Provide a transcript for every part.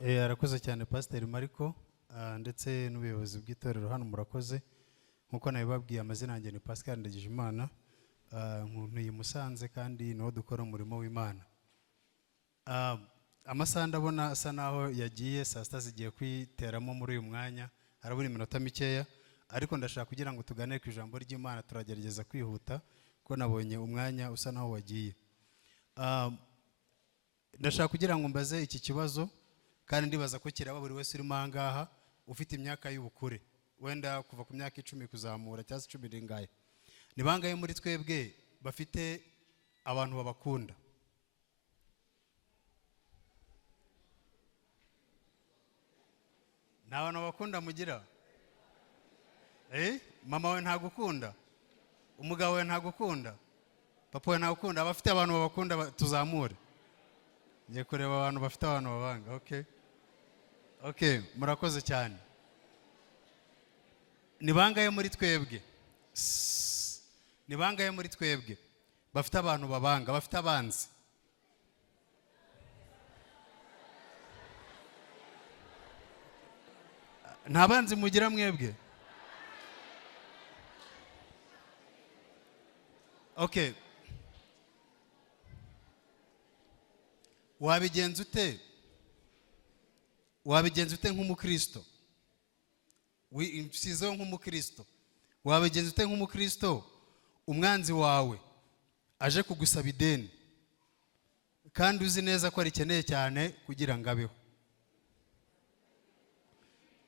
Arakoze cyane Pastor Mariko ndetse n'ubuyobozi bw'itorero hano murakoze. Nkuko nabibabwiye amazina yanjye ni Pascal Ndagijimana, ntuye Musanze kandi no dukora umurimo w'Imana. Amasaha ndabona asa naho yagiye, saa sita zigiye kwiteramo muri uyu mwanya, harabura iminota mikeya, ariko ndashaka kugira ngo tugane ku ijambo ry'Imana, turagerageza kwihuta ko nabonye umwanya usa naho wagiye. Ndashaka kugira ngo mbaze iki kibazo, kandi ndibaza ko kiraba buri wese uri mangaha ufite imyaka y'ubukure, wenda kuva ku myaka 10 kuzamura cyangwa 10 ringaye. Ni bangaye muri twebwe bafite abantu babakunda? Nta bantu bakunda mugira? Mama we ntagukunda, umugabo we ntagukunda, papa we ntagukunda, abafite abantu babakunda tuzamure. Ngiye kureba abantu bafite abantu babanga. Okay, murakoze cyane. Ni bangaye muri twebwe? Ni bangaye muri twebwe bafite abantu babanga, bafite abanzi? Nta banzi mugira mwebwe? Okay. Wabigenza ute? Wabigenza ute nk'umukristo? Sizo nk'umukristo. Wabigenza ute nk'umukristo umwanzi wawe aje kugusaba ideni kandi uzi neza ko arikeneye cyane kugira ngo abeho?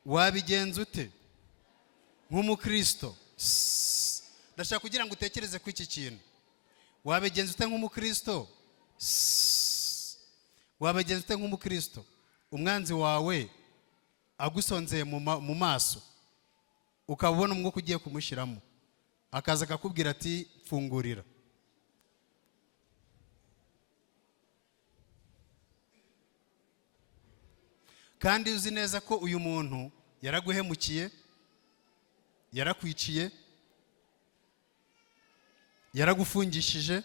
Wabigenza ute nk'umukristo? Ndashaka kugira ngo utekereze ku iki kintu. Wabigenza ute nk'umukristo? Wabigenza ute nk'umukristo umwanzi wawe agusonzeye mu maso, ukabona umwuka ugiye kumushiramo, akaza akakubwira ati mfungurira? Kandi uzi neza ko uyu muntu yaraguhemukiye, yarakwiciye, yaragufungishije,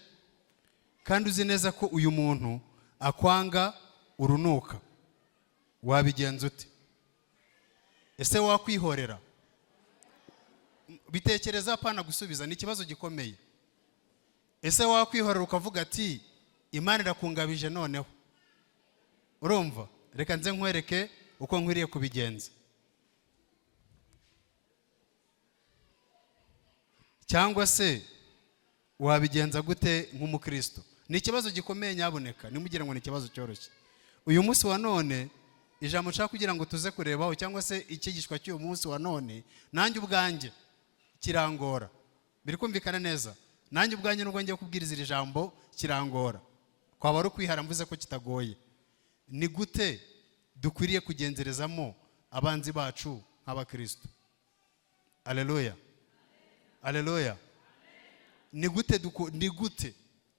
kandi uzi neza ko uyu muntu akwanga urunuka. Wabigenza ute? Ese wakwihorera? Bitekereza apana gusubiza, ni ikibazo gikomeye. Ese wakwihorera ukavuga ati Imana irakungabije noneho? Urumva? Reka nze nkwereke uko nkwiriye kubigenza. Cyangwa se wabigenza gute nk'umukristo? Ni ikibazo gikomeye nyaboneka, nimugire ngo ni ikibazo cyoroshye. Uyu munsi wa none ijambo nshaka kugira ngo tuze kurebaho, cyangwa se ikigishwa cy'uyu munsi wa none, nanjye ubwanjye kirangora. Biri kumvikana neza? Nanjye ubwanjye nubwo ngiye kubwiriza iri jambo kirangora. Kwaba ari kwihara mvuze ko kitagoye. Ni gute dukwiriye kugenzerezamo abanzi bacu nk'abakristo? Haleluya, haleluya. Ni gute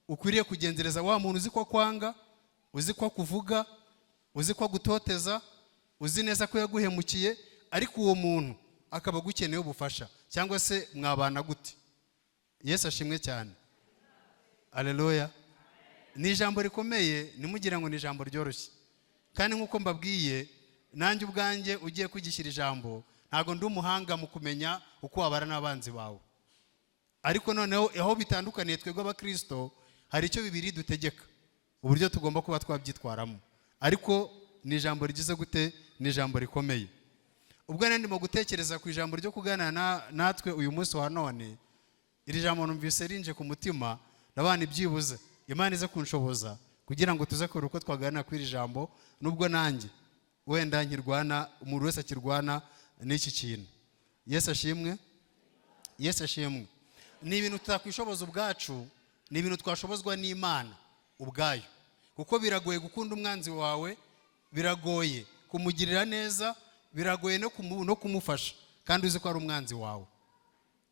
ukwiriye kugenzereza wa muntu uzi ko kwanga, uzi ko kuvuga, uzi ko gutoteza, uzi neza ko yaguhemukiye, ariko uwo muntu akaba gukeneye ubufasha? Cyangwa se mwabana gute? Yesu ashimwe cyane. Haleluya. Ni ijambo rikomeye, nimugira ngo ni ijambo ryoroshye. Kandi nkuko mbabwiye, nanjye ubwanjye ugiye kugishyira ijambo, ntago ndi umuhanga mu kumenya uko wabara n'abanzi bawe. Ariko noneho aho bitandukaniye twebwe abakristo, hari icyo Bibiliya dutegeka, uburyo tugomba kuba twabyitwaramo. Ariko ni ijambo rigize gute? Ni ijambo rikomeye. Ubwo ndimo gutekereza ku ijambo ryo kuganana natwe uyu munsi wa none, iri jambo numvise rinje ku mutima, nabana ibyibuze Imana ize kunshoboza kugira ngo tuze kure uko twaganira ku iri jambo, nubwo nanjye wenda nkirwana, umuntu wese akirwana n'iki kintu. Yesu ashimwe, Yesu ashimwe. Ni ibintu tutakwishoboza ubwacu, ni ibintu twashobozwa n'Imana ubwayo. Kuko biragoye gukunda umwanzi wawe, biragoye kumugirira neza, biragoye no kumufasha kandi uzi ko ari umwanzi wawe.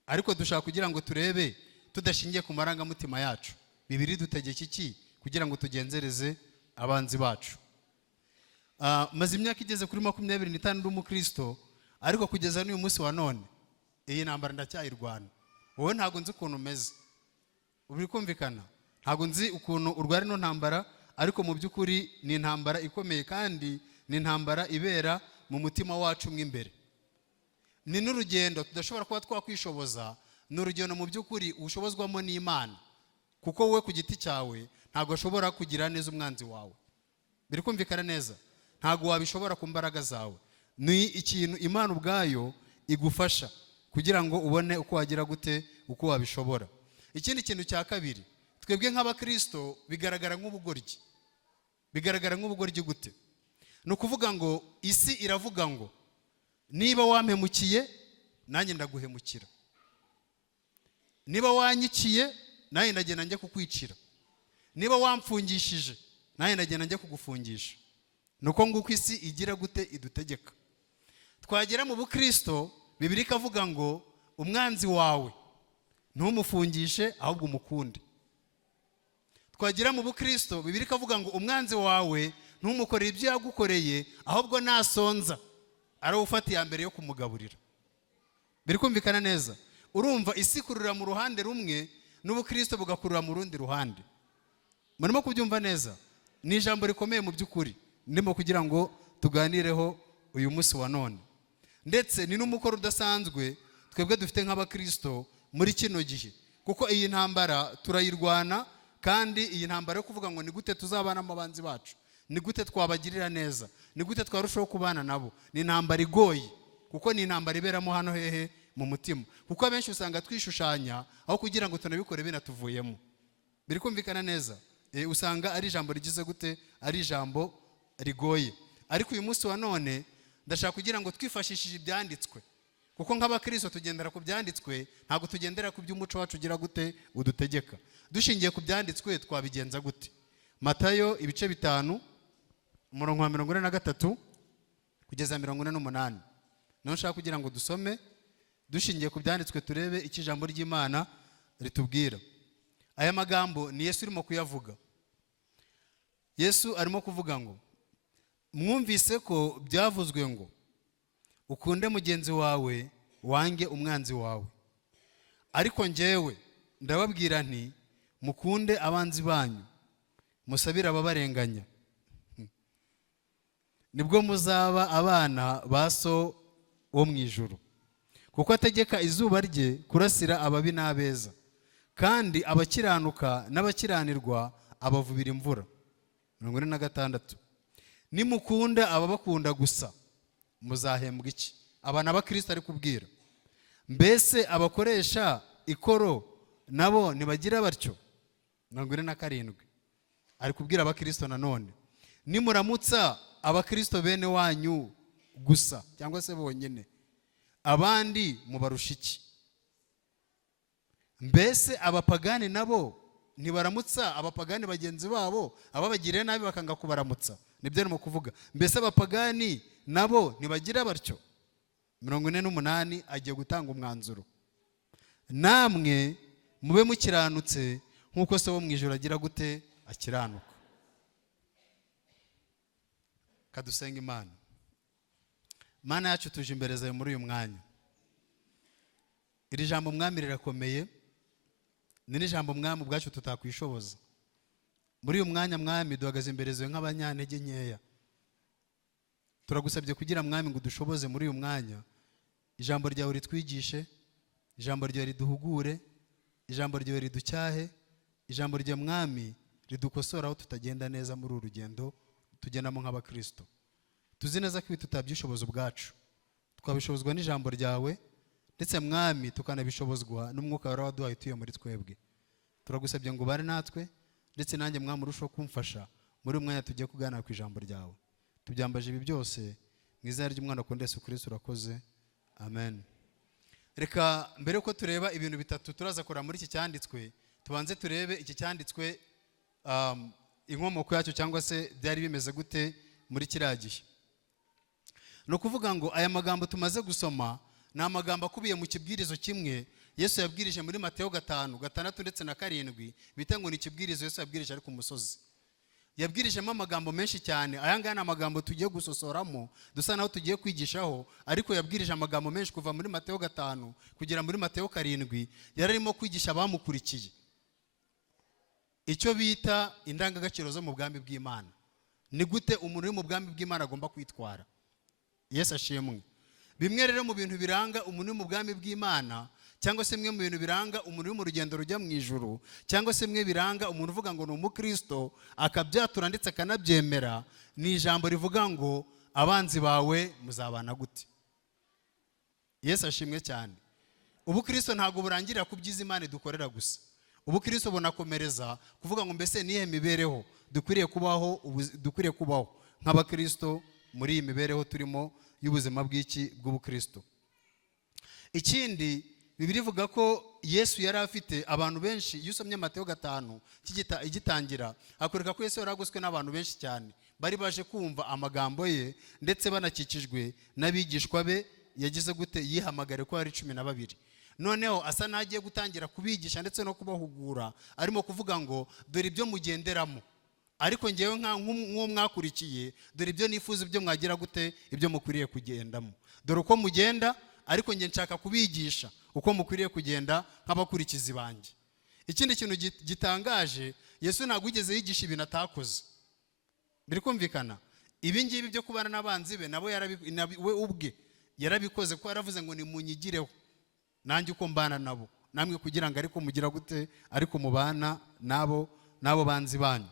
Ariko dushaka kugira ngo turebe tudashingiye ku marangamutima yacu, Bibiliya dutegeka iki kugira ngo tugenzereze abanzi bacu. Maze imyaka igeze kuri 25 ndi umukristo, ariko kugeza n'uyu munsi wa none iyi ntambara ndacyayirwana. Wowe ntago nzi ukuntu umeze, ubiri kumvikana? Ntago nzi ukuntu urwara no ntambara, ariko mu byukuri ni intambara ikomeye kandi ni intambara ibera mu mutima wacu mw'imbere. Ni n'urugendo tudashobora kuba twakwishoboza, ni urugendo mu by'ukuri ushobozwamo n'Imana, kuko wowe ku giti cyawe ntabwo ushobora kugira neza umwanzi wawe. Biri kumvikana neza? Ntabwo wabishobora ku mbaraga zawe. Ni ikintu Imana ubwayo igufasha kugira ngo ubone uko wagira gute, uko wabishobora. Ikindi kintu cya kabiri, twebwe nk'abakristo bigaragara nk'ubugoryi. Bigaragara nk'ubugoryi gute? Ni ukuvuga ngo isi iravuga ngo niba wampemukiye nanjye ndaguhemukira, niba wanyiciye nanjye ndagenda njye kukwicira, niba wamfungishije nanjye ndagenda njye kugufungisha. Nuko nguko isi igira gute, idutegeka. Twagera mu bukristo, Bibiliya ikavuga ngo umwanzi wawe ntumufungishe ahubwo umukunde. Twagera mu bukristo, Bibiliya ikavuga ngo umwanzi wawe ntumukorere ibyo yagukoreye ahubwo nasonza arawufata iya mbere yo kumugaburira. Biri kumvikana neza? Urumva isi kurura mu ruhande rumwe n'ubukristo bugakurura mu rundi ruhande. Murimo kubyumva neza? Ni ijambo rikomeye mu by'ukuri ndimo kugira ngo tuganireho uyu munsi wa none. Ndetse ni n'umukoro udasanzwe twebwe dufite nk'abakristo muri kino gihe, kuko iyi ntambara turayirwana, kandi iyi ntambara yo kuvuga ngo ni gute tuzabana n'abanzi bacu, ni gute twabagirira neza, ni gute twarushaho kubana nabo, ni intambara igoye, kuko ni intambara iberamo hano hehe mu mutima. Kuko abenshi usanga twishushanya aho kugira ngo tunabikore binatuvuyemo. Biri kumvikana neza? Usanga ari ijambo rigize gute, ari ijambo rigoye. Ariko uyu munsi wa none ndashaka kugira ngo twifashishije ibyanditswe, kuko nk'abakristo tugendera ku byanditswe, ntabwo tugendera ku by'umuco wacu ugira gute, udutegeka. Dushingiye ku byanditswe twabigenza gute? Matayo ibice 5 umurongo wa 43 kugeza 48. Naho nshaka kugira ngo dusome dushingiye ku byanditswe, turebe icyo ijambo ry'Imana ritubwira. Aya magambo ni Yesu urimo kuyavuga. Yesu arimo kuvuga ngo mwumvise ko byavuzwe ngo ukunde mugenzi wawe wange umwanzi wawe, ariko njyewe ndababwira nti mukunde abanzi banyu, musabire ababarenganya, nibwo muzaba abana ba so wo mu ijuru. Kuko ategeka izuba rye kurasira ababi n'abeza, kandi abakiranuka n'abakiranirwa abavubira imvura. 46. Nimukunda ababakunda gusa muzahembwa iki? Abana b'Akristo ari kubwira. Mbese abakoresha ikoro nabo nibagira batyo? 47. Ari kubwira abakristo nanone, nimuramutsa abakristo bene wanyu gusa cyangwa se bonyine, abandi mubarusha iki? Mbese abapagani nabo ntibaramutsa abapagani bagenzi babo, ababagiriye nabi bakanga kubaramutsa? Nibyo arimo kuvuga. Mbese abapagani nabo ntibagira batyo? 48 agiye gutanga umwanzuro. Namwe mube mukiranutse nk'uko se wo mu ijuru agira gute, akiranuka. Kadusenga Imana. Mana yacu tuje imbere zawe muri uyu mwanya. Iri jambo mwami rirakomeye, ni n'ijambo mwami ubwacu tutakwishoboza. Muri uyu mwanya mwami duhagaze imbere zawe nk'abanyantege nkeya. Turagusabye kugira mwami ngo dushoboze muri uyu mwanya, ijambo ryawe ritwigishe, ijambo ryawe riduhugure, ijambo ryawe riducyahe, ijambo rya mwami ridukosora aho tutagenda neza muri uru rugendo tugendamo nk'abakristo. Tuzi neza ko tutabyishoboza ubwacu, twabishobozwa n'ijambo ryawe, ndetse mwami tukanabishobozwa n'umwuka wawe waduhaye utuye muri twebwe. Turagusabye ngo ubane natwe, ndetse nanjye mwami urushaho kumfasha muri umwanya tugiye kuganira ku ijambo ryawe. Tubyambaje ibi byose mu izina ry'umwana ukunda Yesu Kristo, urakoze. Amen. Reka mbere ko tureba ibintu bitatu turaza kora muri iki cyanditswe, tubanze turebe iki cyanditswe inkomoko yacyo cyangwa se byari bimeze gute muri kiriya gihe. Ni ukuvuga ngo aya magambo tumaze gusoma ni amagambo akubiye mu kibwirizo kimwe Yesu yabwirije muri Mateyo 5:6 ndetse na 7, bita ngo ni ikibwirizo Yesu yabwirije ari ku musozi. Yabwirijemo amagambo menshi cyane. Aya ngaya ni amagambo tugiye gusosoramo dusa naho tugiye kwigishaho, ariko yabwirije amagambo menshi kuva muri Mateyo 5 kugera muri Mateyo 7. Yararimo kwigisha abamukurikiye icyo bita indangagaciro zo mu bwami bw'Imana. ni gute umuntu uri mu bwami bw'Imana agomba kwitwara. Yesu ashimwe. Bimwe rero mu bintu biranga umuntu uri mu bwami bw'Imana, cyangwa se bimwe mu bintu biranga umuntu uri mu rugendo rujya mu ijuru, cyangwa se bimwe biranga umuntu uvuga ngo ni umukristo akabyatura ndetse akanabyemera, ni ijambo rivuga ngo abanzi bawe muzabana gute. Yesu ashimwe cyane. Ubukristo ntabwo burangirira ku byiza Imana idukorera gusa. Ubukristo bunakomereza kuvuga ngo mbese nihe mibereho dukwiriye kubaho nk'abakristo muri iyi mibereho turimo y'ubuzima bw'ubukristo. Ikindi Bibiliya ivuga ko Yesu yari afite abantu benshi. Iyo usomye Mateyo 5 igitangira akwereka ko Yesu yari agoswe n'abantu benshi cyane bari baje kumva amagambo ye, ndetse banakikijwe n'abigishwa be yagize gute yihamagare ko ari 12. Noneho asa nagiye gutangira kubigisha ndetse no kubahugura, arimo kuvuga ngo dore ibyo mugenderamo, ariko ngewe nk'uwo mwakurikiye dore ibyo nifuza ibyo mwagira gute ibyo mukwiriye kugendamo. Dore uko mugenda, ariko nge nshaka kubigisha uko mukwiriye kugenda nk'abakurikizi banjye. Ikindi kintu gitangaje, Yesu ntabwo yigeze yigisha ibintu atakoze. Biri kumvikana? Ibi ngibi byo kubana n'abanzi be nabo we ubwe yarabikoze, ko yaravuze ngo nimunyigireho nanjye uko mbana nabo, namwe kugira ngo ariko mugira gute ariko mubana nabo banzi banyu.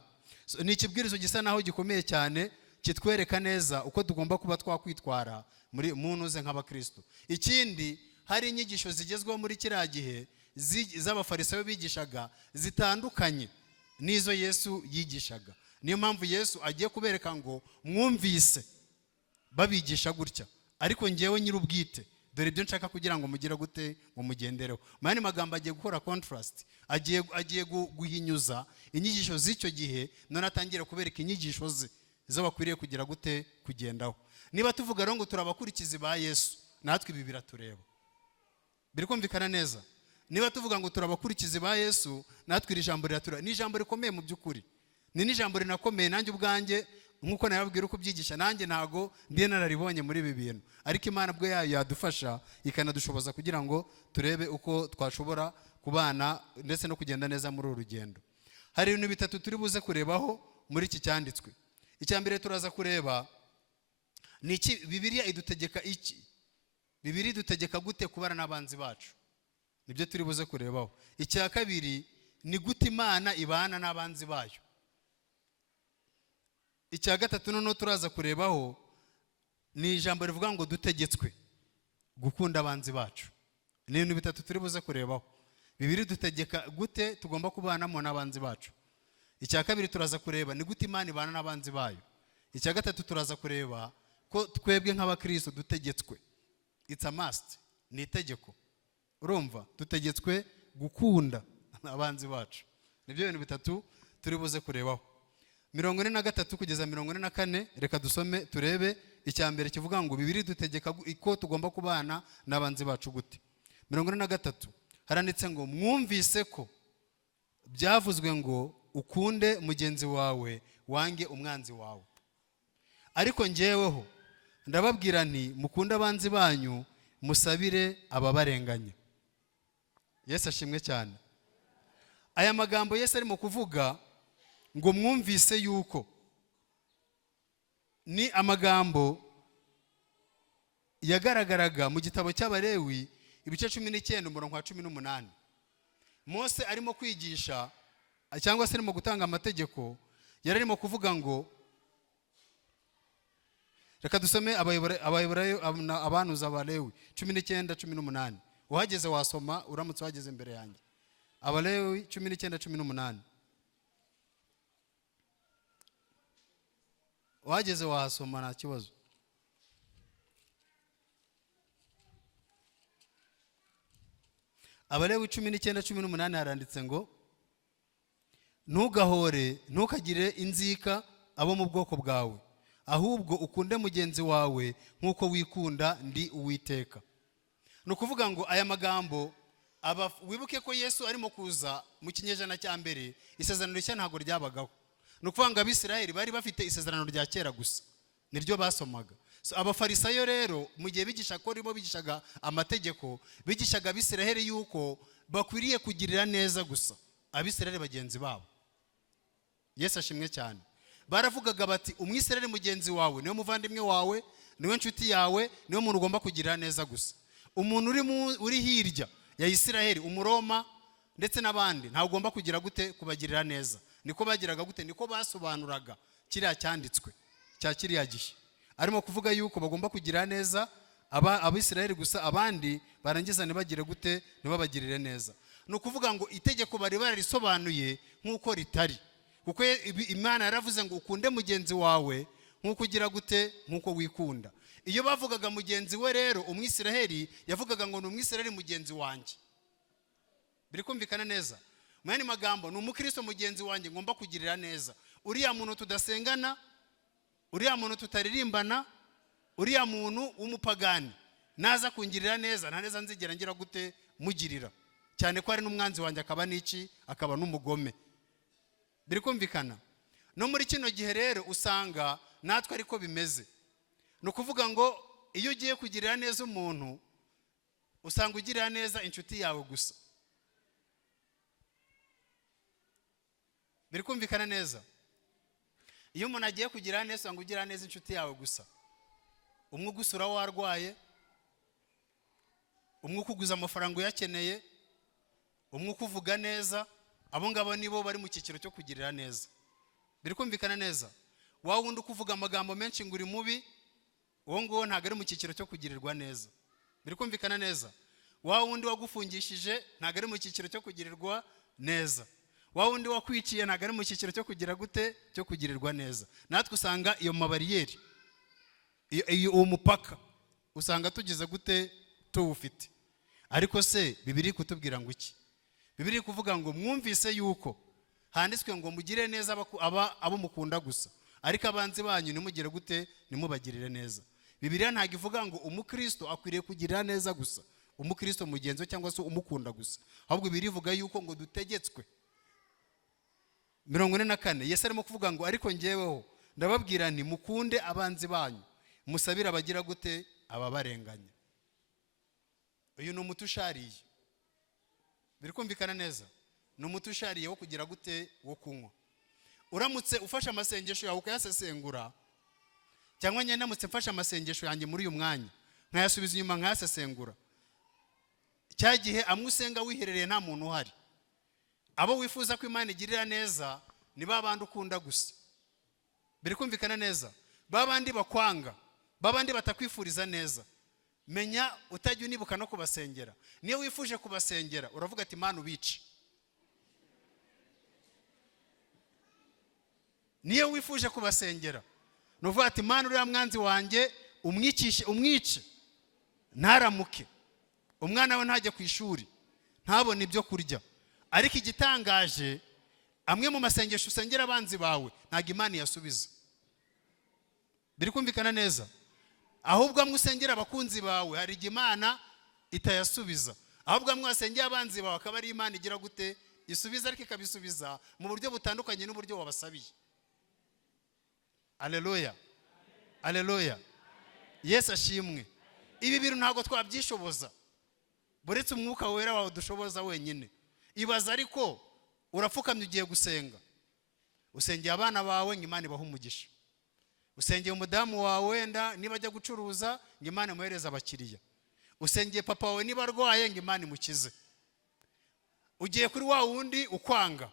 Ni ikibwirizo gisa naho gikomeye cyane, kitwereka neza uko tugomba kuba twakwitwara muri munuze nk'abakristo. Ikindi, hari inyigisho zigezweho muri kiriya gihe z'abafarisayo bigishaga zitandukanye n'izo Yesu yigishaga. Niyo mpamvu Yesu agiye kubereka ngo mwumvise babigisha gutya, ariko ngewe nyir'ubwite dore ibyo nshaka kugira ngo mugire gute ngo mugendereho. Mani magambo agiye gukora contrast, agiye guhinyuza inyigisho z'icyo gihe, none atangira kubereka inyigisho ze zo bakwiriye kugira gute kugendaho. Niba tuvuga rero ngo turabakurikizi ba Yesu, natwe ibi biratureba. Biri kumvikana neza? Niba tuvuga ngo turabakurikizi ba Yesu, natwe iri jambo riratureba. Ni ijambo rikomeye mu by'ukuri, ni n'ijambo rinakomeye. Nanjye ubwanjye nk'uko nababwira uko byigisha, nanjye ntago ndiye nararibonye muri ibi bintu, ariko Imana bwo yadufasha ikanadushoboza kugira ngo turebe uko twashobora kubana ndetse no kugenda neza muri uru rugendo. Hari ibintu bitatu turi buze kurebaho muri iki cyanditswe. Icya mbere turaza kureba ni iki Bibiliya idutegeka iki. Bibiliya idutegeka gute kubana n'abanzi bacu, nibyo turi buze kurebaho. Icya kabiri ni gute Imana ibana n'abanzi bayo. Icya gatatu noneho turaza kurebaho ni ijambo rivuga ngo dutegetswe gukunda abanzi bacu. Ni ibintu bitatu turi buze kurebaho. Bibiliya idutegeka gute tugomba kubanamo n'abanzi bacu. Icya kabiri turaza kureba ni gute Imana ibana n'abanzi bayo. Icya gatatu turaza kureba ko twebwe nk'abakristo dutegetswe, it's a must, ni itegeko. Urumva, dutegetswe gukunda abanzi bacu. Nibyo bintu bitatu turi buze kurebaho. 43 kugeza 44, reka dusome turebe. Icya mbere kivuga ngo Bibiliya dutegeka ko tugomba kubana n'abanzi bacu gute. 43 haranditse ngo mwumvise ko byavuzwe ngo ukunde mugenzi wawe wange umwanzi wawe, ariko njyeweho ndababwira nti mukunde abanzi banyu, musabire ababarenganya. Yesu ashimwe cyane. Aya magambo Yesu arimo kuvuga ngo mwumvise yuko, ni amagambo yagaragaraga mu gitabo cy'Abalewi ibice 19 umurongo wa 18. Mose arimo kwigisha cyangwa se arimo gutanga amategeko, yari arimo kuvuga ngo, reka dusome abanuza Abalewi 19:18. Uhageze wasoma uramutse wageze imbere yanjye. Abalewi 19:18. Wageze wahasoma nta kibazo. Abalewi 19:18 haranditse ngo ntugahore, ntukagire inzika abo mu bwoko bwawe, ahubwo ukunde mugenzi wawe nk'uko wikunda, ndi Uwiteka. Ni ukuvuga ngo aya magambo wibuke ko Yesu arimo kuza mu kinyejana cya mbere, isezerano rishya ntabwo ryabagaho. Ni ukuvuga ngo Abisirayeli bari bafite isezerano rya kera gusa, niryo basomaga. Abafarisayo rero mu gihe bigisha ko ribo bigishaga amategeko, bigishaga Abisirayeli yuko bakwiriye kugirira neza gusa Abisirayeli bagenzi babo. Yesu ashimwe cyane. baravugaga bati umwisirayeli mugenzi wawe niwe muvandimwe wawe, niwe nshuti yawe, niwe muntu ugomba kugirira neza gusa. Umuntu uri hirya ya Isiraheli, umuroma ndetse n'abandi, ntabwo ugomba kugira gute kubagirira neza. Niko bagiraga gute? Niko basobanuraga kiriya cyanditswe cya kiriya gihe. Arimo kuvuga yuko bagomba kugira neza Abisiraheli gusa, abandi barangiza ntibagire gute, ntibabagirire neza. Ni ukuvuga ngo itegeko bari bararisobanuye nk'uko ritari, kuko Imana yaravuze ngo ukunde mugenzi wawe nk'uko ugira gute, nk'uko wikunda. Iyo bavugaga mugenzi we rero, umwisiraheli yavugaga ngo ni umwisiraheli mugenzi wanjye. Biri kumvikana neza? Mu yandi magambo, ni umukristo mugenzi wanjye ngomba kugirira neza. Uriya muntu tudasengana, uriya muntu tutaririmbana, uriya muntu w'umupagani naza kungirira neza, nta neza nzigera ngira gute mugirira, cyane ko ari n'umwanzi wanjye, akaba n'iki, akaba n'umugome. Biri kumvikana? No muri kino gihe rero usanga natwe ariko bimeze. Ni ukuvuga ngo iyo ugiye kugirira neza umuntu, usanga ugirira neza inshuti yawe gusa. Biri kumvikana neza? Iyo umuntu agiye kugirira neza, usanga ugirira neza inshuti yawe gusa. Umwe ugusura warwaye, umwe ukuguza amafaranga uyakeneye, umwe ukuvuga neza, abo ngabo nibo bari mu cyiciro cyo kugirira neza. Biri kumvikana neza? Wa wundi ukuvuga amagambo menshi ngo uri mubi, uwo ngo ntago ari mu cyiciro cyo kugirirwa neza. Biri kumvikana neza? Wa wundi wagufungishije ntago ari mu cyiciro cyo kugirirwa neza. Wa wundi wakwiciye ntago ari mu cyiciro cyo kugira gute, cyo kugirirwa neza. Natwe usanga iyo mabariyeri, uwo mupaka usanga tugize gute, tuwufite. Ariko se Bibiliya kutubwira ngo iki? Bibiliya kuvuga ngo mwumvise yuko handitswe ngo mugire neza abo mukunda gusa, ariko abanzi banyu nimugire gute, nimubagirire neza. Bibiliya ntabwo ivuga ngo umukristo akwiriye kugirira neza gusa umukristo mugenzi we cyangwa se umukunda gusa, ahubwo Bibiliya ivuga yuko ngo dutegetswe. 44 Yesu arimo kuvuga ngo ariko njyeweho ndababwira nti mukunde abanzi banyu, musabira abagira gute, ababarenganya. Uyu ni umuti ushariye. Biri kumvikana neza? Ni umuti ushariye wo kugira gute, wo kunywa. Uramutse ufashe amasengesho yawe ukayasesengura, cyangwa nyine namutse mfashe amasengesho yanjye muri uyu mwanya nkayasubiza inyuma nkayasesengura, cya gihe amwe usenga wiherereye nta muntu uhari, abo wifuza ko Imana igirira neza ni babandi ukunda gusa. Biri kumvikana neza? Babandi bakwanga, babandi batakwifuriza neza, menya utajya unibuka no kubasengera. Niyo wifuje kubasengera uravuga ati Imana ubice. Niyo wifuje kubasengera nuvuga ati Imana uriya mwanzi wanjye umwice, ntaramuke, umwana we ntajya ku ishuri, ntabone ibyo kurya. Ariko igitangaje, amwe mu masengesho usengera abanzi bawe ntabwo Imana yasubiza. Biri kumvikana neza? Ahubwo amwe usengera abakunzi bawe hari igihe Imana itayasubiza, ahubwo amwe wasengera abanzi bawe akaba ari Imana igira gute, isubiza, ariko ikabisubiza mu buryo butandukanye n'uburyo wabasabiye. Haleluya, haleluya, Yesu ashimwe. Ibi bintu ntabwo twabyishoboza, buretse umwuka wera wawe dushoboza wenyine. Ibaza ariko urapfukamye ugiye gusenga, usengeye abana bawe ngo Imana ibahe umugisha, usengeye umudamu wawe wenda niba ajya gucuruza ngo Imana imuhereze abakiriya, usengeye papa wawe niba arwaye ngo Imana imukize. Ugiye kuri wa wundi ukwanga,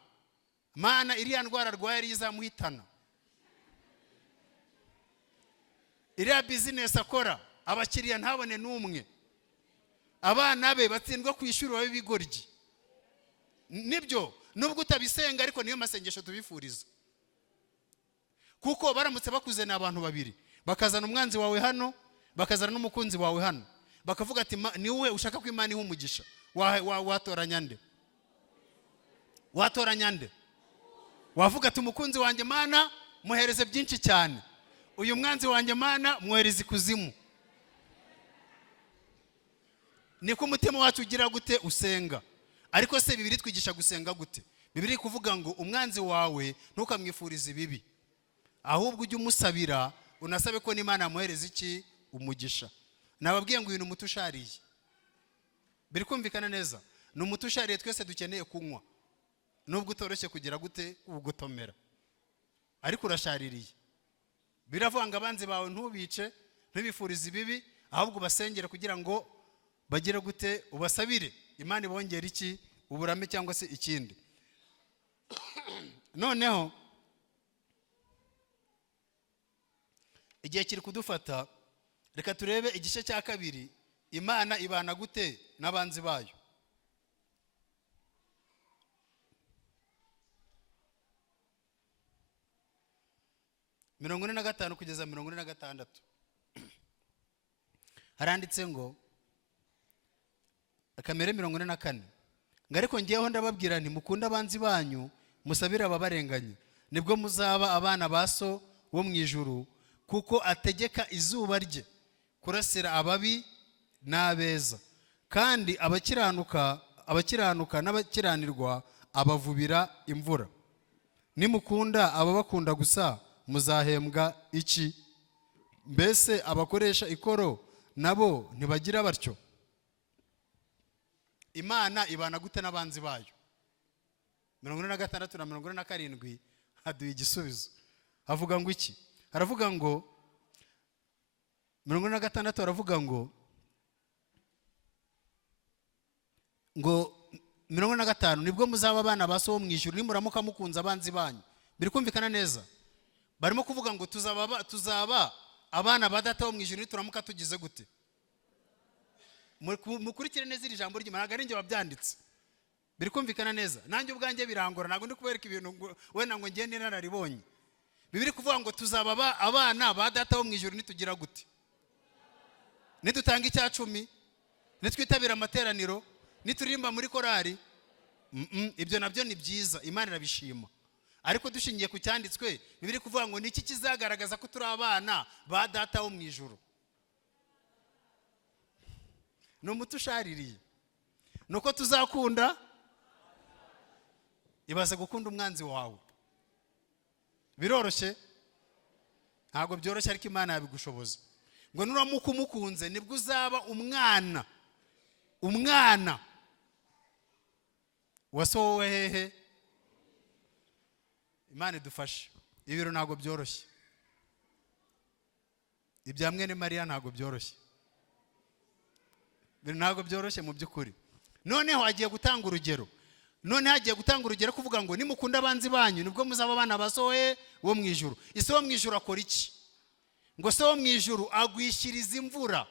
Mana iriya ndwara arwaye ari izamuhitana, iriya business akora abakiriya ntabone n'umwe, abana be batsindwa ku ishuri babe bigoryi. Nibyo, nubwo utabisenga ariko niyo masengesho tubifuriza, kuko baramutse bakuze ni abantu babiri, bakazana umwanzi wawe hano, bakazana n'umukunzi wawe hano, bakavuga ati ni wowe ushaka ko Imana iha umugisha, watoranya nde? Watoranya nde? Wavuga ati umukunzi wanjye Mana muhereze byinshi cyane, uyu mwanzi wanjye Mana muhereze ikuzimu. Niko umutima wacu ugira gute, usenga. Ariko se Bibiliya twigisha gusenga gute? Bibiliya kuvuga ngo umwanzi wawe ntukamwifurize ibibi, ahubwo ujye umusabira, unasabe ko n'Imana amuhereza iki, umugisha. Nababwiye ngo uyu ni umuti ushariye. Biri kumvikana neza? Ni umuti ushariye twese dukeneye kunywa, nubwo utoroshye kugira gute, ugutomera. ariko urashaririye. Biravuga ngo abanzi bawe ntubice, ntubifurize ibibi, ahubwo basengere kugira ngo bagire gute, ubasabire Imana ibongera iki, uburame cyangwa se ikindi. Noneho igihe kiri kudufata, reka turebe igice cya kabiri, Imana ibana gute n'abanzi bayo. Mirongo ine na gatanu kugeza 46 haranditse ngo, Kamere 44, ngo ariko ngeyeho ndababwira nti mukunda abanzi banyu, musabire ababarenganya, nibwo muzaba abana ba so wo mu ijuru, kuko ategeka izuba rye kurasira ababi n'abeza, kandi abakiranuka n'abakiranirwa abavubira imvura. Nimukunda ababakunda gusa, muzahembwa iki? Mbese abakoresha ikoro nabo ntibagira batyo? Imana ibana gute n'abanzi bayo? 46 na 47 haduye igisubizo. Havuga ngo iki? Haravuga ngo 46 haravuga ngo 45, nibwo muzaba abana ba so wo mu ijuru nimuramuka mukunze abanzi banyu. Biri kumvikana neza? Barimo kuvuga ngo tuzaba abana ba data wo mu ijuru nituramuka tugize gute? Mukurikire neza iri jambo ry'Imana, ntabwo ari njye wabyanditse. Biri kumvikana neza? Nanjye ubwanjye birangora, ntabwo ndi kubereka ibintu wenda ngo ngende nararibonye. Bibiri kuvuga ngo tuzaba abana ba data wo mu ijuru nitugira gute? Nidutanga icya 10, nitwitabira amateraniro, nituririmba muri korari, ibyo nabyo ni byiza, Imana irabishima. Ariko dushingiye ku cyanditswe, bibiri kuvuga ngo niki kizagaragaza ko turi abana ba data wo mu ijuru? No mutushaririye. Nuko tuzakunda, ibaze gukunda umwanzi wawe. Biroroshye? Ntabwo byoroshye, ariko Imana yabigushoboza. Ngo nuramuka umukunze nibwo uzaba umwana wasohowe hehe? Imana idufashe. Ibiro ntabwo byoroshye, ibya mwene Mariya ntabwo byoroshye, ntabwo byoroshye mu by'ukuri. Noneho agiye gutanga urugero. Kuvuga ngo nimukunda abanzi banyu nibwo muzaba abana ba so wo mu ijuru. Ise wo mu ijuru akora iki? Ngo se wo mu ijuru agwishyiriza imvura.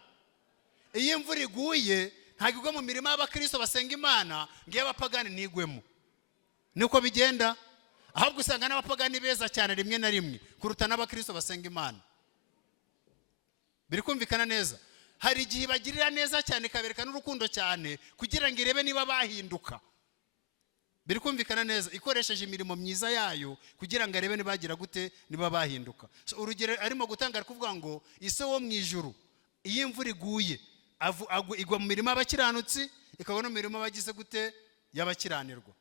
Iyo imvura iguye ntabwo igwa mu mirima y'abakristo basenga Imana, ngiye abapagani nigwemo. Niko bigenda? Ahubwo usanga n'abapagani beza cyane rimwe na rimwe kuruta n'abakristo basenga Imana. Biri kumvikana neza? Hari igihe bagirira neza cyane, kabereka n'urukundo cyane kugira ngo irebe niba bahinduka. Biri kumvikana neza? Ikoresheje imirimo myiza yayo kugira ngo arebe nibagira gute, niba bahinduka. Urugero arimo gutanga ari kuvuga ngo ise wo mu ijuru iyo imvura iguye igwa mu mirimo y'abakiranutsi, ikabona mu mirimo bagize gute, y'abakiranirwa.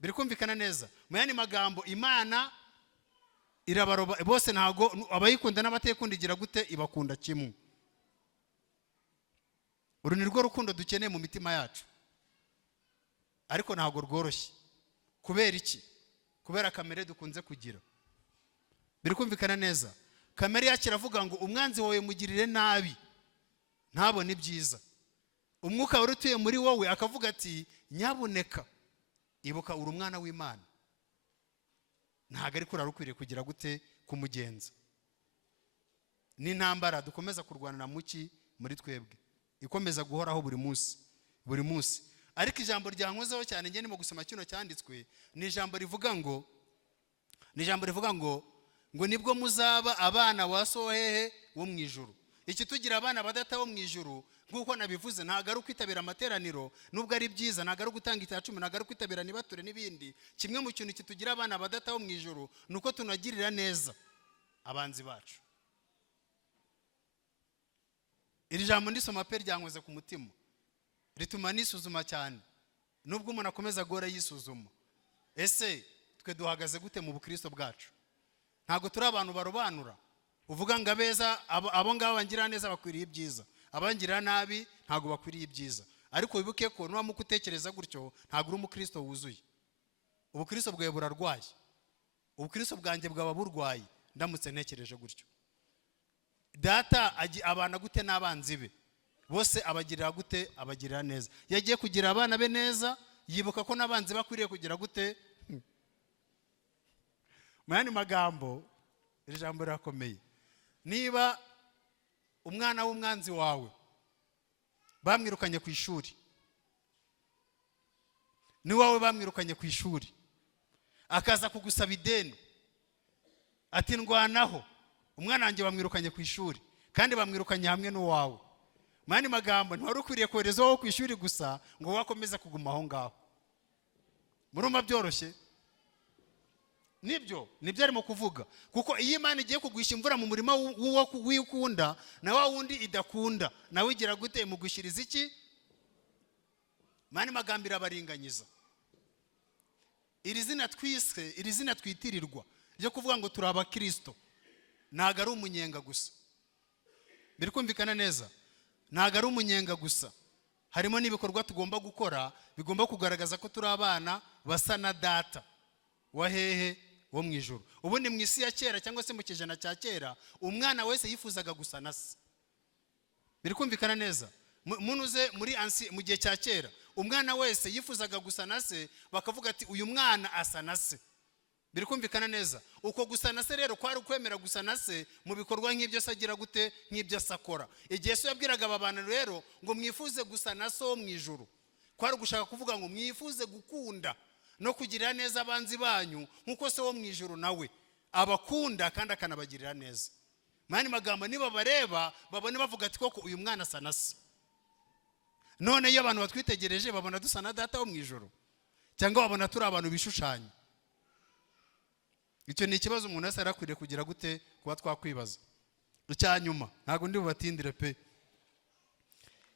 Biri kumvikana neza? Mu yandi magambo, Imana irabaroba bose, ntago abayikunda n'abatekunda igira gute, ibakunda kimwe. Uru ni rwo rukundo dukeneye mu mitima yacu, ariko ntago rworoshye. Kubera iki? Kubera kamere dukunze kugira. Biri kumvikana neza? Kamere yacu iravuga ngo umwanzi wawe mugirire nabi, ntabone ibyiza. Umwuka wari utuye muri wowe akavuga ati nyabuneka ibuka uri umwana w'Imana. Ntago ari kuri rukwiriye kugira gute, kumugenza. Ni intambara dukomeza kurwana muki muri twebwe, ikomeza guhoraho buri munsi. Ariko ijambo ryankozeho cyane ngiye ndimo gusoma kino cyanditswe, ni ijambo rivuga ngo nibwo muzaba abana wa so hehe wo mu ijuru. Iki tugira abana badata bo mu ijuru, nkuko nabivuze, ntago ari kwitabira amateraniro nubwo ari byiza, ntago ari gutanga icya 10, ntago ari kwitabira nibature n'ibindi. Kimwe mu kintu kitugira abana badata bo mu ijuru nuko tunagirira neza abanzi bacu. Iri jambo ndisoma pe ryankoze ku mutima, rituma nisuzuma cyane, nubwo umuntu akomeza gora yisuzuma. Ese twe duhagaze gute mu bukristo bwacu? Ntago turi abantu barobanura uvuga ngo abeza abo ngabo bangira neza bakwiriye ibyiza, abangira nabi ntago bakwiriye ibyiza. Ariko wibuke ko nuba mukutekereza gutyo ntago uri umukristo wuzuye. ubukristo bwawe burarwaye, ubukristo bwanjye bwaba burwaye ndamutse ntekereje gutyo. Data abana gute n'abanzi be? Bose abagirira gute? Abagirira neza. Yagiye kugira abana be neza, yibuka ko n'abanzi bakwiriye kugira gute? Mani magambo, iri jambo rirakomeye. Niba umwana w'umwanzi wawe bamwirukanye ku ishuri, ni wawe bamwirukanye ku ishuri, akaza kugusaba ideni, ati ndwanaho, umwana wanjye bamwirukanye ku ishuri kandi bamwirukanye hamwe n'uwawe. Mani magambo, ntiwari ukwiriye kohereza wowe ku ishuri gusa ngo wakomeze kuguma aho ngaho. Murumva byoroshye? Nibyo arimo kuvuga. Kuko iyo Imana igiye kugwisha imvura mu murima w'ukunda na wa wundi idakunda, nawe igira gute? Imugwishiriza iki? Mani magambo irabaringanyiza. Iri zina twise, iri zina twitirirwa ryo kuvuga ngo turi abakristo, ntago ari umunyenga gusa. Biri kumvikana neza? Ntago ari umunyenga gusa, harimo n'ibikorwa tugomba gukora bigomba kugaragaza ko turi abana basa na data wa hehe? Wo mu ijuru. Ubundi mu isi ya kera cyangwa se mu kijana cya kera, umwana wese yifuzaga gusa na se. Biri kumvikana neza? Munuze muri mu gihe cya kera, umwana wese yifuzaga gusa na se, bakavuga ati uyu mwana asa na se. Biri kumvikana neza? Uko gusa na se rero kwari ukwemera gusa na se mu bikorwa nk'ibyo se agira gute? Nk'ibyo asakora. Igihe se yabwiraga aba bantu rero ngo mwifuze gusa na so mu ijuru, kwari gushaka kuvuga ngo mwifuze gukunda no kugirira neza abanzi banyu nkuko se wo mu ijuru nawe abakunda kandi akanabagirira neza. Mani magambo, niba bareba babone bavuga ati koko uyu mwana asa na se. None iyo abantu batwitegereje babona dusa na data wo mu ijuru, cyangwa babona turi abantu bishushanya? Icyo ni ikibazo umuntu wese arakwiriye kugira gute? Kuba twakwibaza. Icyanyuma, ntago ndi bubatindire pe.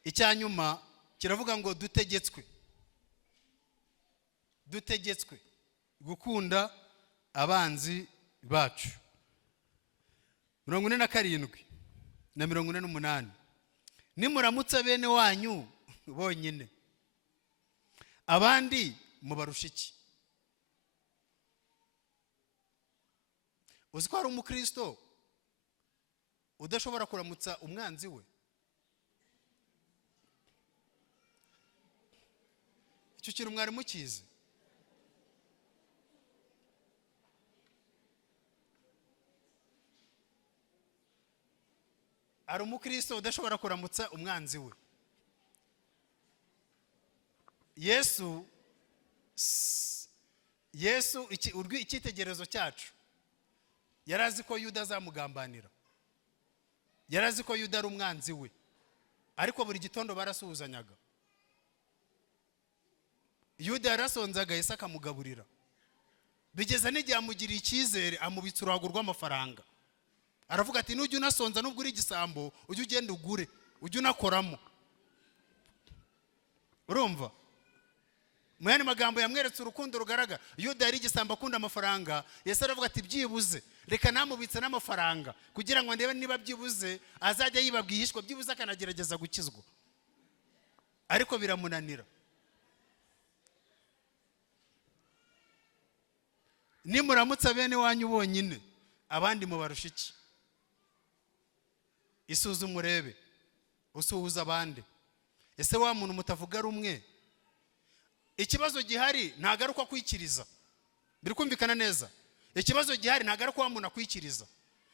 Icyanyuma kiravuga ngo dutegetswe gukunda abanzi bacu. 47 na 48. Nimuramutsa bene wanyu bonyine, abandi mubarusha iki? Uzi ko hari umukristo udashobora kuramutsa umwanzi we? Icyo kintu mwari mukizi? Hari umukristo udashobora kuramutsa umwanzi we. Yesu icyitegerezo cyacu, yarazi ko Yuda azamugambanira, yarazi ko Yuda ari umwanzi we, ariko buri gitondo barasuhuzanyaga. Yuda yarasonzaga, Yesu akamugaburira. Bigeza n'igihe amugiriye icyizere, amubitsa uruhago rw'amafaranga. Aravuga ati nujya unasonza nubwo uri igisambo, ujye ugenda ugure, ujye unakoramo. Urumva? Mu yandi magambo yamweretse urukundo rugaragara. Yuda yari igisambo akunda amafaranga, Yesu aravuga ati byibuze reka namubitse n'amafaranga kugira ngo ndebe niba byibuze azajya yibabwihishwa, byibuze akanagerageza gukizwa. Ariko biramunanira. Nimuramutsa bene wanyu bonyine, abandi mubarusha iki? Isuzume urebe, usuhuza abandi. Ese wa muntu mutavuga rumwe, ikibazo gihari ntagaruka kwikiriza? Biri kumvikana neza? Ikibazo gihari ntagaruka wa muntu akwikiriza.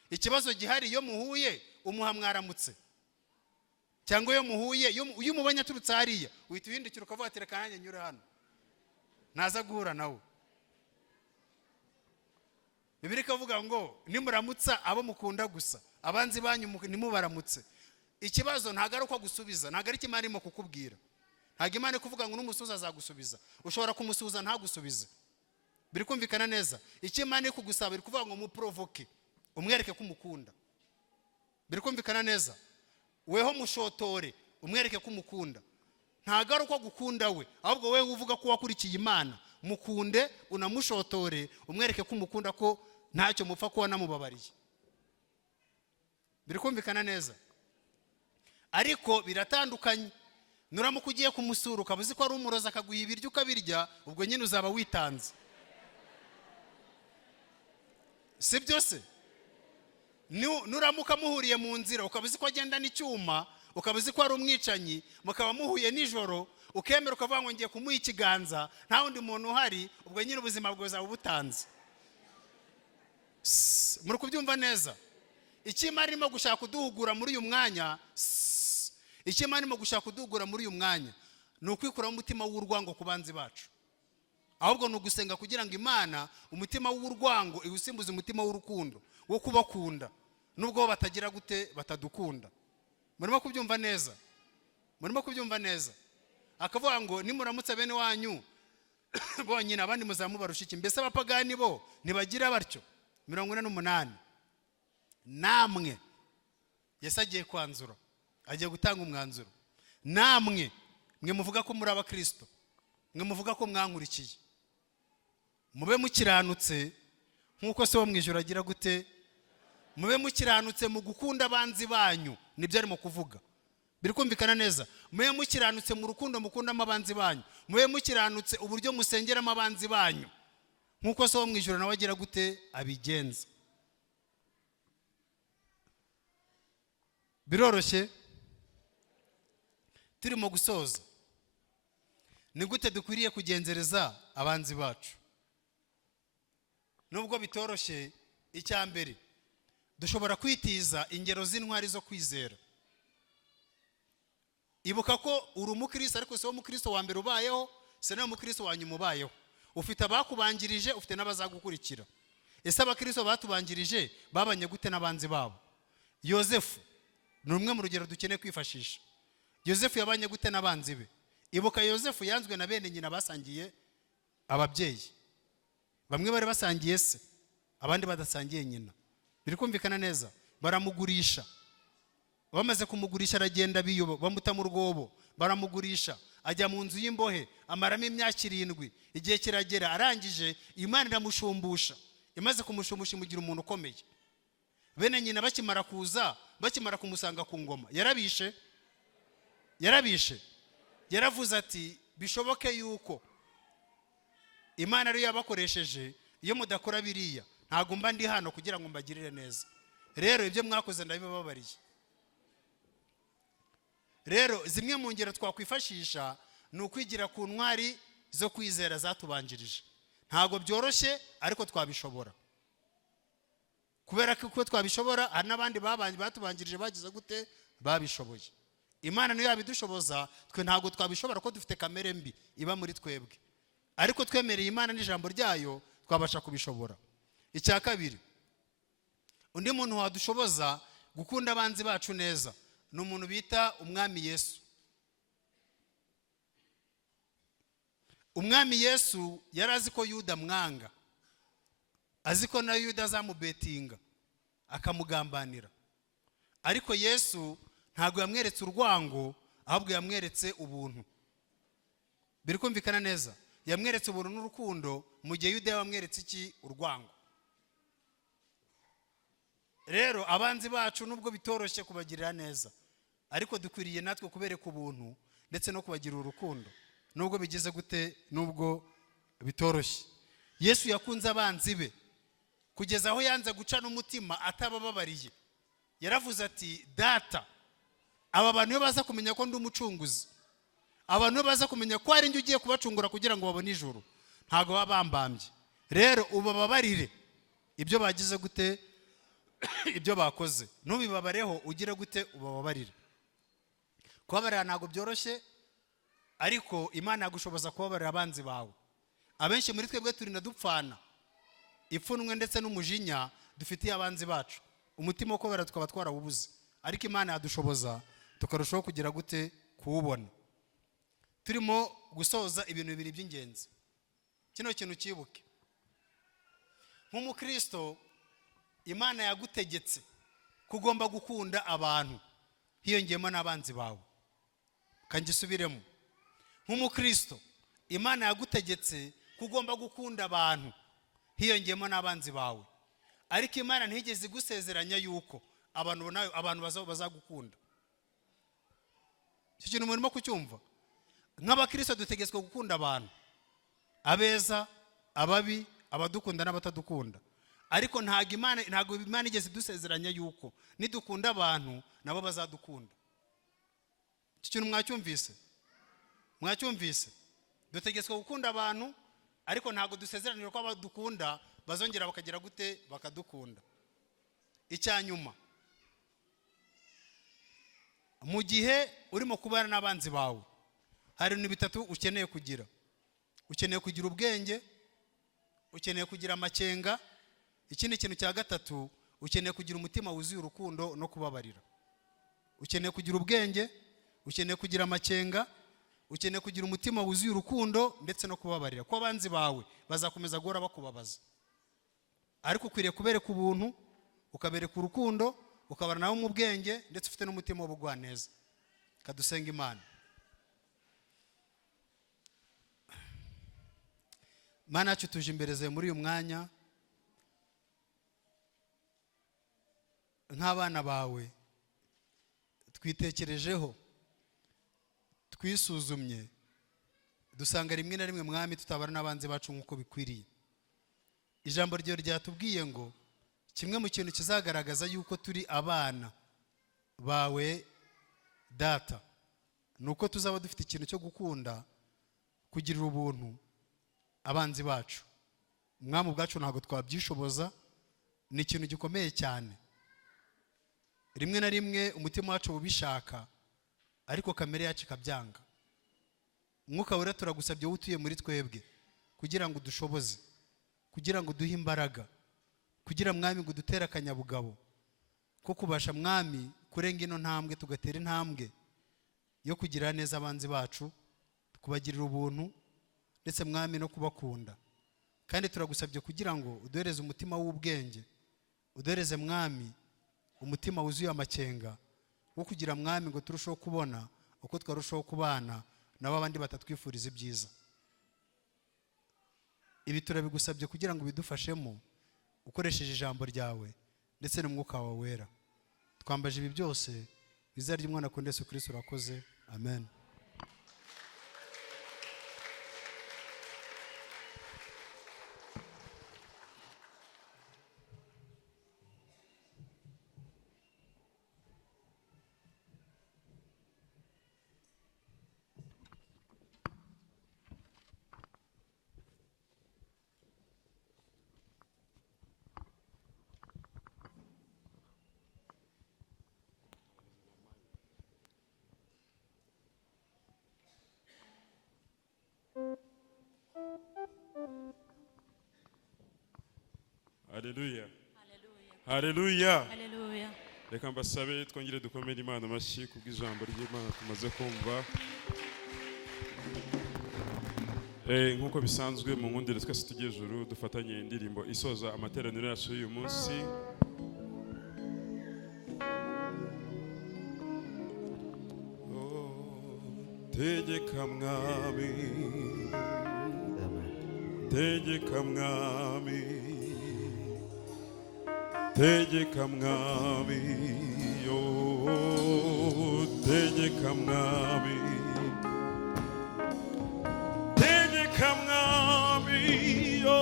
Ikibazo gihari iyo muhuye umuha mwaramutse, cyangwa iyo muhuye iyo mubanye aturutse hariya uhita uhindukira ukavuga ati reka nanjye nyure hano, naza guhura nawe. Bibiri kavuga ngo nimuramutsa abo mukunda gusa, abanzi banyu nimubaramutse. Ikibazo ntagaruka gusubiza, ntago ari Imana irimo kukubwira. Ntago Imana kuvuga ngo n'umusuza azagusubiza, ushobora kumusuza ntagusubize. Biri kumvikana neza? Icyo Imana iri kugusaba iri kuvuga ngo muprovoke, umwereke ko umukunda. Biri kumvikana neza? Weho mushotore, umwereke ko umukunda. Ntagaruka gukunda we, ahubwo wewe uvuga ko wakurikiye Imana, mukunde unamushotore, umwereke ko umukunda, ko ntacyo mupfa ko namubabariye. Biri kumvikana neza? Ariko biratandukanye. Nuramuka ugiye kumusura ukabuzi ko ari umuroza akaguha ibiryo ukabirya, ubwo nyine uzaba witanze. si byose nuramuka muhuriye mu nzira ukaba uzi ko agenda n'icyuma, ukaba uzi ko ari umwicanyi, mukaba muhuye nijoro, ukemera ukavuga ngo ngiye kumuha ikiganza, nta wundi muntu uhari, ubwo nyine ubuzima bwawe uzaba butanze. Muri kubyumva neza? Icyima arimo gushaka kuduhugura muri uyu mwanya, icyima arimo gushaka kuduhugura muri uyu mwanya ni ukwikuraho umutima w'urwango ku banzi bacu, ahubwo ni ugusenga kugira ngo Imana umutima w'urwango iwusimbuze umutima w'urukundo wo kubakunda, nubwo batagira gute batadukunda. Murimo kubyumva neza? Murimo kubyumva neza? Akavuga ngo nimuramutse bene wanyu bonyine abandi muzamubarusha iki? Mbese abapagani bo ntibagira batyo? 48 namwe Yesu agiye kwanzura, agiye gutanga umwanzuro. Namwe mwe muvuga ko muri abakristo, mwe muvuga ko mwankurikiye, mube mukiranutse nkuko se wo mwijuru agira gute? Mube mukiranutse mu gukunda abanzi banyu. Nibyo arimo kuvuga. Biri kumvikana neza? Mube mukiranutse mu rukundo mukundamo abanzi banyu. Mube mukiranutse uburyo musengeramo abanzi banyu nkuko se wo mwijuru nawe agira gute? Abigenza. Biroroshye? Turimo gusoza, ni gute dukwiriye kugenzereza abanzi bacu? Nubwo bitoroshye, icya mbere dushobora kwitiza ingero z'intwari zo kwizera. Ibuka ko uri umukristo, ariko si wo mukristo wa mbere ubayeho, si nawe mukristo wa nyuma ubayeho. Ufite abakubanjirije, ufite n'abazagukurikira. Ese abakristo batubanjirije babanye gute n'abanzi babo? Yosefu ni umwe mu rugero dukeneye kwifashisha. Yosefu yabanye gute n'abanzi be? Ibuka Yosefu yanzwe na bene nyina basangiye ababyeyi. Bamwe bari basangiye se, abandi badasangiye nyina. Biri kumvikana neza? Baramugurisha. Bamaze kumugurisha aragenda biyobo, bamuta mu rwobo, baramugurisha, ajya mu nzu y'imbohe, amaramo imyaka 7. Igihe kiragera, arangije Imana iramushumbusha. Imaze kumushumbusha imugira umuntu ukomeye. Bene nyina bakimara kuza, bakimara kumusanga ku ngoma, yarabishe. Yaravuze ati bishoboke yuko Imana ariyo yabakoresheje, iyo mudakora biriya ntago mba ndi hano kugira ngo mbagirire neza. Rero ibyo mwakoze ndabibabariye. Rero zimwe mu ngero twakwifashisha ni ukwigira ku ntwari zo kwizera zatubanjirije. Ntago byoroshye, ariko twabishobora. Kubera ko twabishobora, hari n'abandi batubanjirije bagize gute? Babishoboye. Imana niyo yabidushoboza, twe ntago twabishobora ko dufite kamere mbi iba muri twebwe. Ariko twemereye Imana n'ijambo ryayo twabasha kubishobora. Icya kabiri, undi muntu wadushoboza gukunda abanzi bacu neza ni umuntu bita Umwami Yesu. Umwami Yesu yarazi ko Yuda mwanga, azi ko na Yuda azamubetinga akamugambanira, ariko Yesu ntago yamweretse urwango, ahubwo yamweretse ubuntu. Biri kumvikana neza? Yamweretse ubuntu n'urukundo, mu gihe Yuda yamweretse iki? Urwango. Rero abanzi bacu nubwo bitoroshye kubagirira neza, ariko dukwiriye natwe kubereka ubuntu ndetse no kubagira urukundo, nubwo bigize gute? Nubwo bitoroshye. Yesu yakunze abanzi be kugeza aho yanze guca n'umutima atabababariye. Yaravuze ati data, aba bantu baza kumenya ko ndi umucunguzi, abantu baza kumenya ko ari njye ugiye kubacungura kugira ngo babone ijuru, ntago babambambye. Rero ubababarire ibyo bagize gute? Ibyo bakoze. Nubibabareho ugire gute? Ubababarire. Kubabarira ntago byoroshye, ariko Imana yagushoboza kubabarira abanzi bawe. Abenshi muri twebwe turi na dupfana ipfunwe ndetse n'umujinya dufitiye abanzi bacu, umutima wo kubabarira tukaba twarawubuze, ariko Imana yadushoboza tukarushaho kugira gute? Kuwubona. Turimo gusoza ibintu bibiri by'ingenzi. Kino kintu cyibuke, nk'umukristo Imana yagutegetse kugomba gukunda abantu, hiyongeyemo n'abanzi bawe. Kangisubiremo, nk'umukristo Imana yagutegetse kugomba gukunda abantu, hiyongeyemo n'abanzi bawe. Ariko Imana ntigeze igusezeranya yuko abantu bazagukunda. Icyo kintu murimo kucyumva? Nk'abakristo dutegetswe gukunda abantu, abeza, ababi, abadukunda n'abatadukunda. ariko ntago Imana igeze dusezeranya yuko nidukunda abantu nabo bazadukunda. Iki kintu mwacyumvise dutegetswe gukunda abantu, ariko ntago dusezeranira ko abadukunda bazongera bakagira gute bakadukunda. Icyanyuma, mu gihe urimo kubana n'abanzi bawe hari ibintu bitatu ukeneye kugira. Ukeneye kugira ubwenge, ukeneye kugira amakenga, ikindi kintu cya gatatu ukeneye kugira umutima wuzuye urukundo no kubabarira. Ukeneye kugira ubwenge, ukeneye kugira amakenga, ukeneye kugira umutima wuzuye urukundo ndetse no kubabarira. Ko abanzi bawe bazakomeza guhora bakubabaza, ariko ukwiriye kubereka ubuntu, ukabereka urukundo, ukabara nawe mu bwenge ndetse ufite n'umutima w'ubugwaneza. Kadusenga Imana. Mana yacu tuje imbere zawe muri uyu mwanya nk'abana bawe, twitekerejeho, twisuzumye, dusanga rimwe na rimwe Mwami tutabara n'abanzi bacu nk'uko bikwiriye. Ijambo ryo ryatubwiye ngo kimwe mu kintu kizagaragaza yuko turi abana bawe data nuko tuzaba dufite ikintu cyo gukunda, kugirira ubuntu abanzi bacu. Mwami ubwacu ntago twabyishoboza, ni ikintu gikomeye cyane. Rimwe na rimwe umutima wacu ubishaka, ariko kamere yacu ikabyanga. Mwuka wera turagusabye wowe utuye muri twebwe kugira ngo dushoboze, kugira ngo duhe imbaraga, kugira Mwami ngo dutere akanyabugabo ko kubasha Mwami kurenga ino ntambwe, tugatera intambwe yo kugira neza abanzi bacu, kubagirira ubuntu ndetse Mwami no kubakunda. Kandi turagusabye kugira ngo uduhereze umutima w'ubwenge, uduhereze Mwami umutima wuzuye amakenga wo kugira Mwami ngo turusheho kubona uko twarushaho kubana nabo abandi batatwifuriza ibyiza. Ibi turabigusabye kugira ngo bidufashemo ukoresheje ijambo ryawe ndetse n'umwuka wawe wera. Twambaje ibi byose bizina ry'Umwana wa Yesu Kristo. Urakoze. Amen. Haleluya. Haleluya. Haleluya. Reka mbasabe twongere dukomere Imana amashyi kubw'ijambo ry'Imana tumaze kumva. Nkuko bisanzwe mu nkundire twese tujye ijuru dufatanye indirimbo isoza amateraniro yacu y'uyu munsi. Tegeka Mwami, tegeka Mwami, tegeka Mwami, yo tegeka Mwami, tegeka Mwami, yo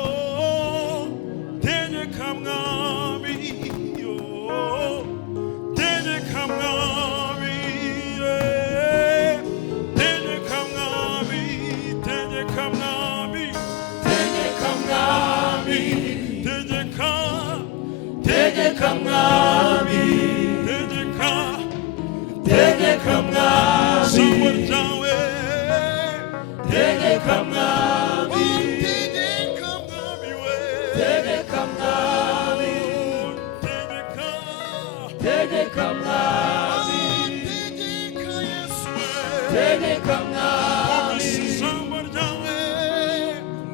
tegeka Mwami, yo tegeka Mwami, tegeka Mwami, tegeka Mwami, tegeka Mwami, tegeka tegeka Mwami, tegeka Mwami, Jambo ryawe, tegeka Mwami, tegeka Mwami we, tegeka Mwami, tegeka Mwami, tegeka Yesu we, tegeka Mwami, Jambo ryawe,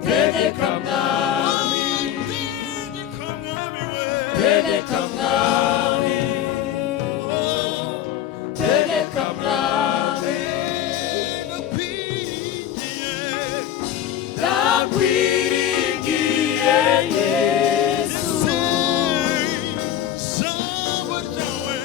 tegeka Mwami, tegeka Mwami we, tegeka Mwami, tegeka Mwami, nakwiringiye Yesu, Jambo ryawe,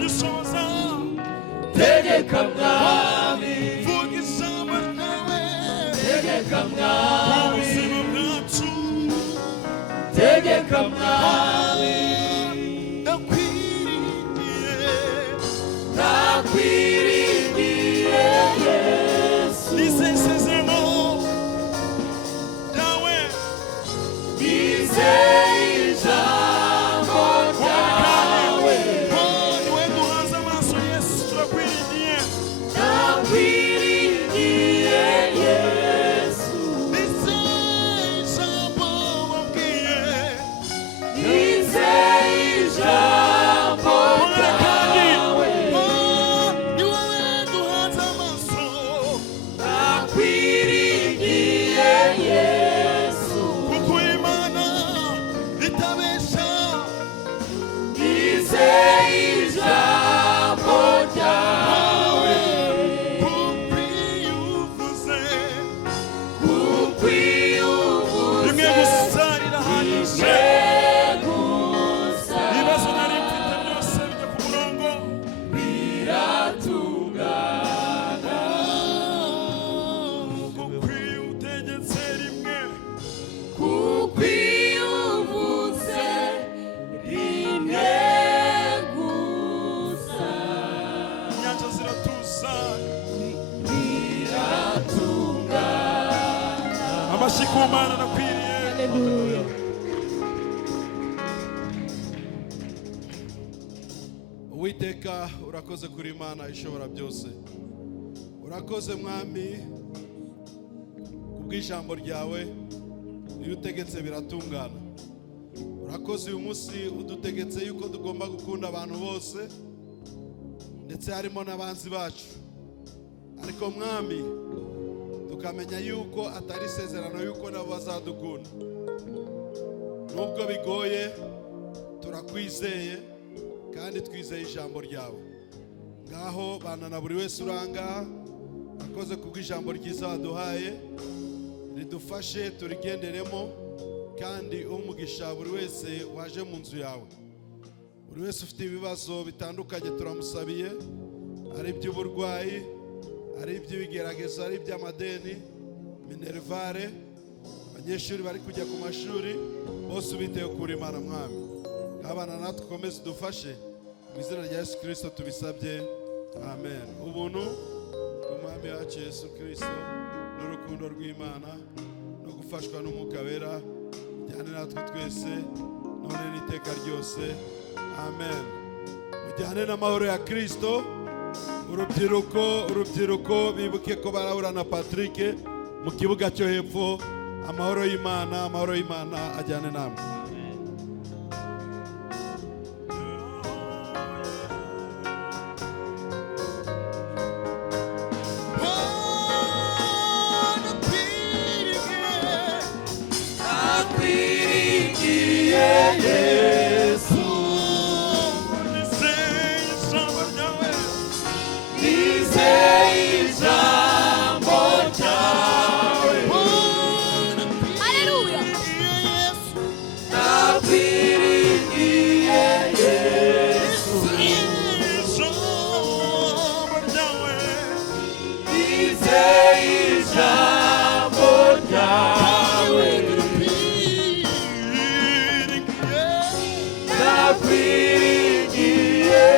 gisoza tegeka mwami vuga ijambo ryawe tegeka mwami ubuzima bwacu tegeka mwami nakwiringiye Yesu nisesezemo ryawe nizeye ijambo ryawe niwe duhanze amaso Yesu turakwiringiye nakwiringiye Yesu nizeye ijambo wabwiye nizeye ijambo ryawe ni wowe duhanze amaso nakwiringiye Yesu kuko Imana itabesha nizeye ijambo ryawe kuko iyo uvuze kuko iyo rimwe uvuze gusa rirahagije gusa ibibazo nari mfite byose bijya ku murongo biratungana kuko iyo utegetse rimwe kuko iyo uvuze rimwe gusa inyanja ziratuza biratungana amashyi ku Mana nakwiriye Uwiteka urakoze kuri Imana ishobora byose. Urakoze mwami kubw'ijambo ryawe iyo utegetse biratungana. Urakoze uyu munsi udutegetse yuko tugomba gukunda abantu bose ndetse harimo n'abanzi bacu. Ariko mwami tukamenya yuko atari isezerano yuko nabo bazadukunda. Nubwo bigoye turakwizeye kandi twizeye ijambo ryawe. Ngaho bana na buri wese uranga akoze kubw'ijambo ryiza waduhaye ridufashe turigenderemo kandi umugisha buri wese waje mu nzu yawe. Buri wese ufite ibibazo bitandukanye turamusabiye, ari iby'uburwayi, ari iby'ibigeragezo, ari iby'amadeni, minervare, abanyeshuri bari kujya ku mashuri, bose ubiteho kuri Imana mwami. Abana natwe ukomeze udufashe mu izina rya Yesu Kristo tubisabye, amen. Ubuntu bw'umwami wacu Yesu Kristo n'urukundo rw'Imana no gufashwa n'Umwuka Wera bijyane natwe twese none n'iteka ryose, amen. Mujyane n'amahoro ya Kristo. Urubyiruko bibuke ko barahura na Patrick mu kibuga cyo hepfo. Amahoro y'Imana ajyane namwe. nakwiringiye Yesu nizeye ijambo ryawe Haleluya. nakwiringiye Yesu nizeye ijambo ryawe nakwiringiye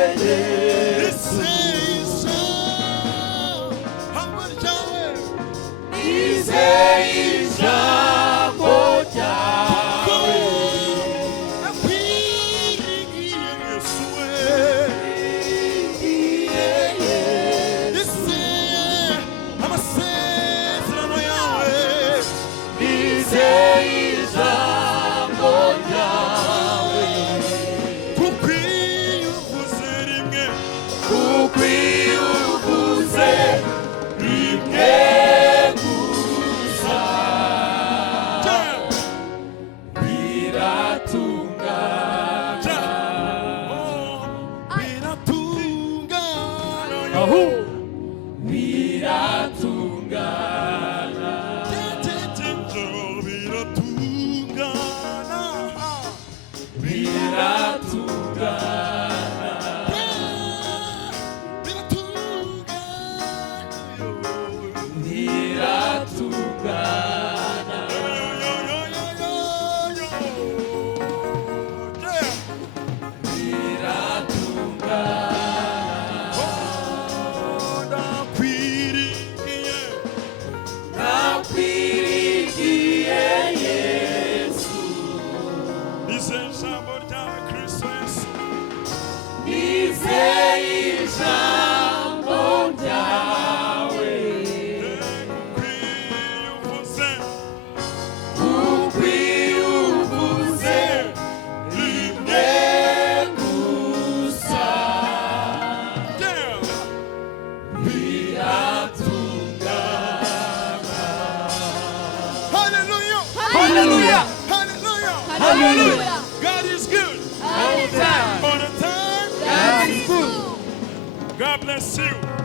Yesu nizeye ijambo ryawe nizeye ijambo ryawe kuko iyo uvuze rimwe gusa biratungana biratungana biratungana Hallelujah. Hallelujah. Hallelujah. God is good. All the time. All the time. God is good. God bless you.